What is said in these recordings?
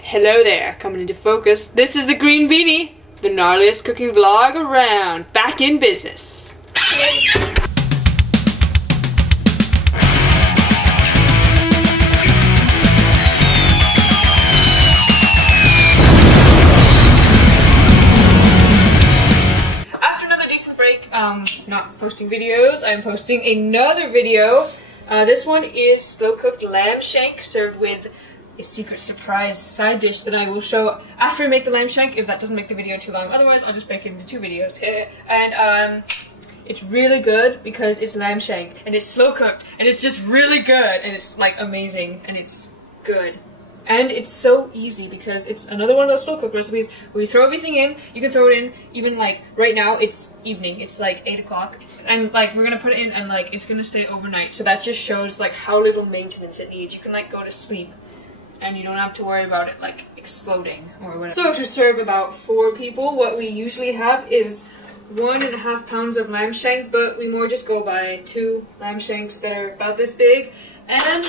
Hello there, coming into focus. This is the Green Beanie, the gnarliest cooking vlog around, back in business. After another decent break, not posting videos, I'm posting another video. This one is slow-cooked lamb shank served with a secret surprise side dish that I will show after I make the lamb shank, if that doesn't make the video too long. Otherwise, I'll just break it into 2 videos. And it's really good because it's lamb shank and it's slow cooked and it's just really good and it's like amazing and it's good. And it's so easy because it's another one of those slow cooked recipes where you throw everything in. You can throw it in even like right now it's evening. It's like 8 o'clock and like we're gonna put it in and like it's gonna stay overnight. So that just shows like how little maintenance it needs. You can like go to sleep and you don't have to worry about it like exploding or whatever. So to serve about 4 people, what we usually have is 1.5 pounds of lamb shank, but we more just go by 2 lamb shanks that are about this big, and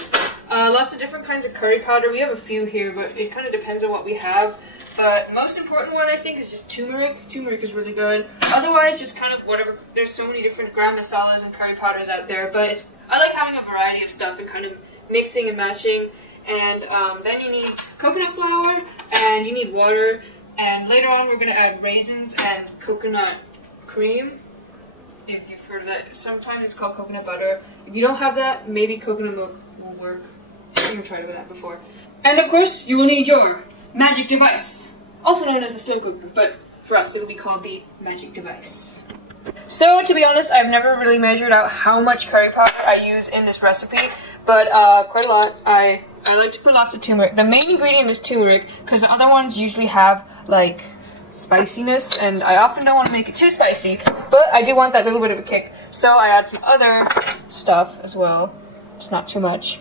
lots of different kinds of curry powder. We have a few here, but it kind of depends on what we have. But most important one I think is just turmeric. Turmeric is really good. Otherwise, just kind of whatever. There's so many different gram masalas and curry powders out there, but I like having a variety of stuff and kind of mixing and matching. And then you need coconut flour, and you need water, and later on we're going to add raisins and coconut cream, if you've heard of that. Sometimes it's called coconut butter. If you don't have that, maybe coconut milk will work. I've never tried it with that before. And of course, you will need your magic device, also known as a slow cooker, but for us it'll be called the magic device. So, to be honest, I've never really measured out how much curry powder I use in this recipe, but quite a lot. I like to put lots of turmeric. The main ingredient is turmeric, because the other ones usually have, like, spiciness, and I often don't want to make it too spicy, but I do want that little bit of a kick, so I add some other stuff as well. It's not too much.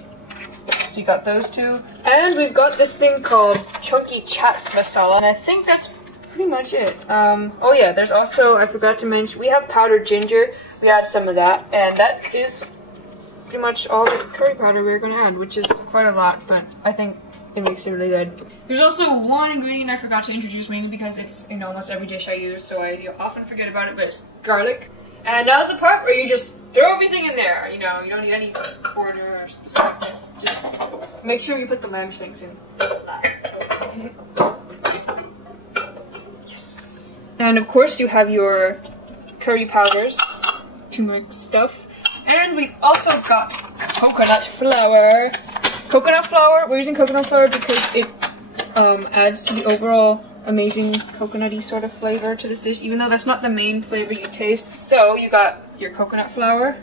So you got those 2. And we've got this thing called chunky chat masala, and I think that's pretty much it. Oh yeah, there's also, I forgot to mention, we have powdered ginger. We add some of that, and that is pretty much all the curry powder we're going to add, which is quite a lot, but I think it makes it really good. There's also one ingredient I forgot to introduce, mainly because it's in almost every dish I use, so I often forget about it, but it's garlic. And now's the part where you just throw everything in there. You know, you don't need any order or specificness. Just make sure you put the lamb shanks in last. Yes. And of course you have your curry powders, turmeric stuff. And we've also got coconut flour. Coconut flour, we're using coconut flour because it adds to the overall amazing coconutty sort of flavor to this dish, even though that's not the main flavor you taste. So you got your coconut flour,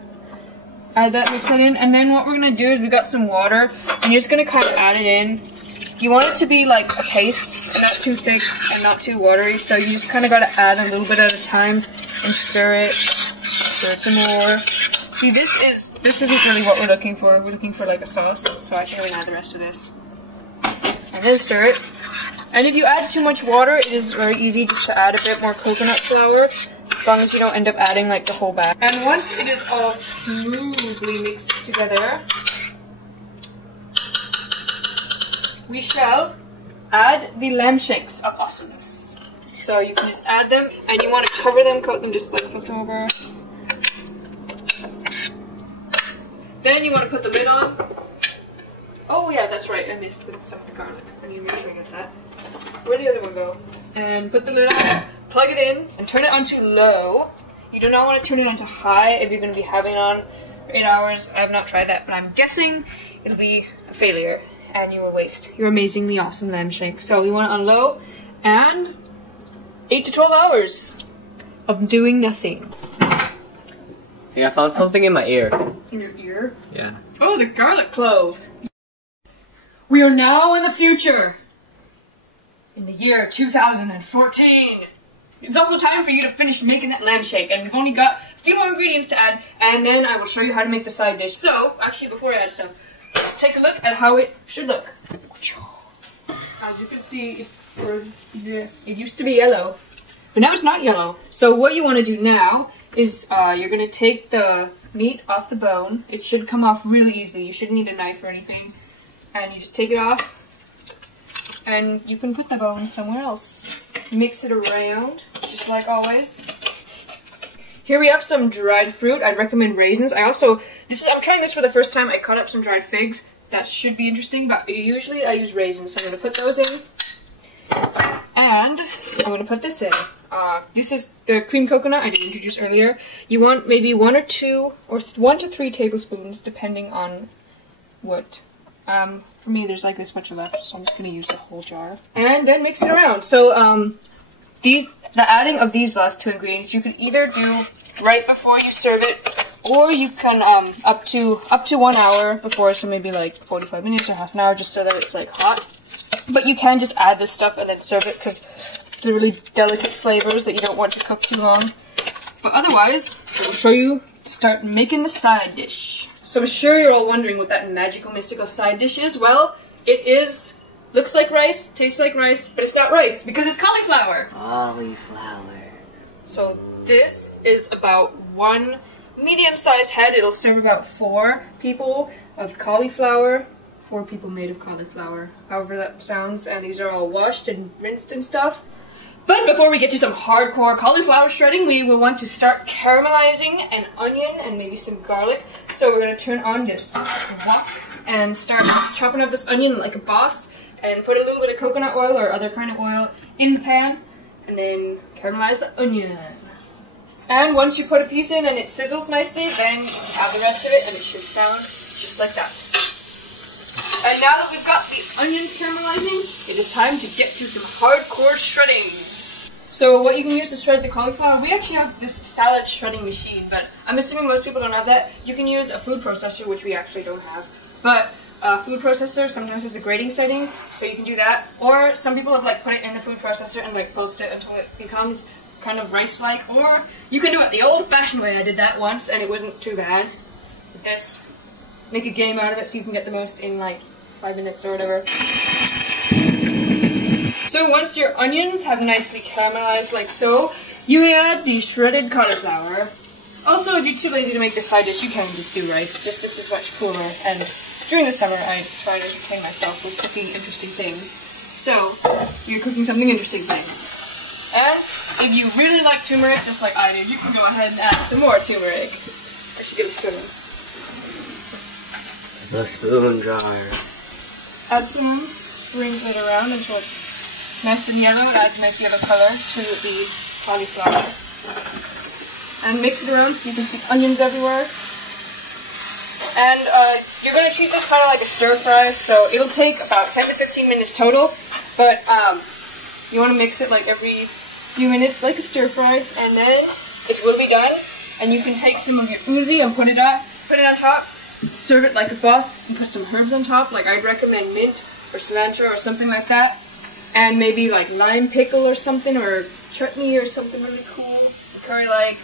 add that, mix that in, and then what we're going to do is we got some water, and you're just going to kind of add it in. You want it to be like a paste, not too thick and not too watery, so you just kind of got to add a little bit at a time and stir it some more. See, this isn't really what we're looking for. We're looking for like a sauce, so I can really add the rest of this. And then stir it. And if you add too much water, it is very easy just to add a bit more coconut flour, as long as you don't end up adding like the whole bag. And once it is all smoothly mixed together, we shall add the lamb shanks of awesomeness. So you can just add them, and you want to cover them, coat them, just like flip them over. Then you want to put the lid on. Oh yeah, that's right, I missed with some of the garlic. I need to make sure I get that. Where'd the other one go? And put the lid on, plug it in, and turn it onto low. You do not want to turn it onto high if you're going to be having it on for 8 hours. I have not tried that, but I'm guessing it'll be a failure, and you will waste your amazingly awesome lamb shank. So we want it on low, and 8 to 12 hours of doing nothing. Yeah, I found something in my ear. In your ear? Yeah. Oh, the garlic clove! We are now in the future! In the year 2014! It's also time for you to finish making that lamb shank, and we've only got a few more ingredients to add, and then I will show you how to make the side dish. So, actually before I add stuff, take a look at how it should look. As you can see, it used to be yellow, but now it's not yellow. So what you want to do now is you're going to take the meat off the bone. It should come off really easily. You shouldn't need a knife or anything. and you just take it off, and you can put the bone somewhere else. Mix it around, just like always. Here we have some dried fruit. I'd recommend raisins. I'm trying this for the first time. I cut up some dried figs. That should be interesting, but usually I use raisins, so I'm going to put those in. And I'm going to put this in. This is the cream coconut I did introduce earlier. You want maybe 1 to 3 tablespoons, depending on what. For me, there's like this much left, so I'm just going to use the whole jar. And then mix it around. So, the adding of these last 2 ingredients, you can either do right before you serve it, or you can, up to 1 hour before, so maybe like 45 minutes or half an hour, just so that it's like hot. But you can just add this stuff and then serve it, because it's a really delicate flavors that you don't want to cook too long. But otherwise, I will show you to start making the side dish. So I'm sure you're all wondering what that magical, mystical side dish is. Well, it is, looks like rice, tastes like rice, but it's not rice, because it's cauliflower. Cauliflower. So this is about 1 medium-sized head. It'll serve about 4 people of cauliflower. 4 people made of cauliflower, however that sounds. And these are all washed and rinsed and stuff. But before we get to some hardcore cauliflower shredding, we will want to start caramelizing an onion and maybe some garlic. So we're going to turn on this wok and start chopping up this onion like a boss, and put a little bit of coconut oil or other kind of oil in the pan, and then caramelize the onion. And once you put a piece in and it sizzles nicely, then you have the rest of it, and it should sound just like that. And now that we've got the onions caramelizing, it is time to get to some hardcore shredding. So what you can use to shred the cauliflower, we actually have this salad shredding machine, but I'm assuming most people don't have that. You can use a food processor, which we actually don't have. But a food processor sometimes has a grating setting, so you can do that. Or some people have like put it in the food processor and like post it until it becomes kind of rice-like. Or you can do it the old-fashioned way. I did that once and it wasn't too bad. With this, make a game out of it so you can get the most in like 5 minutes or whatever. So once your onions have nicely caramelized like so, you add the shredded cauliflower. Also, if you're too lazy to make this side dish, you can just do rice. Just this is much cooler. And during the summer, I try to entertain myself with cooking interesting things. So, you're cooking something interesting today. And if you really like turmeric, just like I do, you can go ahead and add some more turmeric. I should get a spoon. The spoon jar. Add some, sprinkle it around until it's nice and yellow. It adds a nice yellow color to the cauliflower. And mix it around so you can see onions everywhere. And you're going to treat this kind of like a stir fry, so it'll take about 10 to 15 minutes total. But you want to mix it like every few minutes like a stir fry, and then it will be done. And you can take some of your uzi and put it on top. Serve it like a boss and put some herbs on top. Like I'd recommend mint or cilantro or something like that. And maybe like lime pickle or something, or chutney or something really cool, curry-like.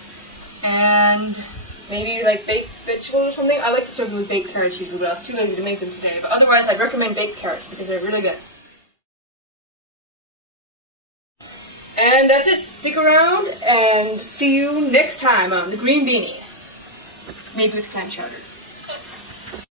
And maybe like baked vegetables or something. I like to serve them with baked carrots usually, but I was too lazy to make them today. But otherwise, I'd recommend baked carrots because they're really good. And that's it. Stick around and see you next time on the Green Beanie. Made with clam chowder.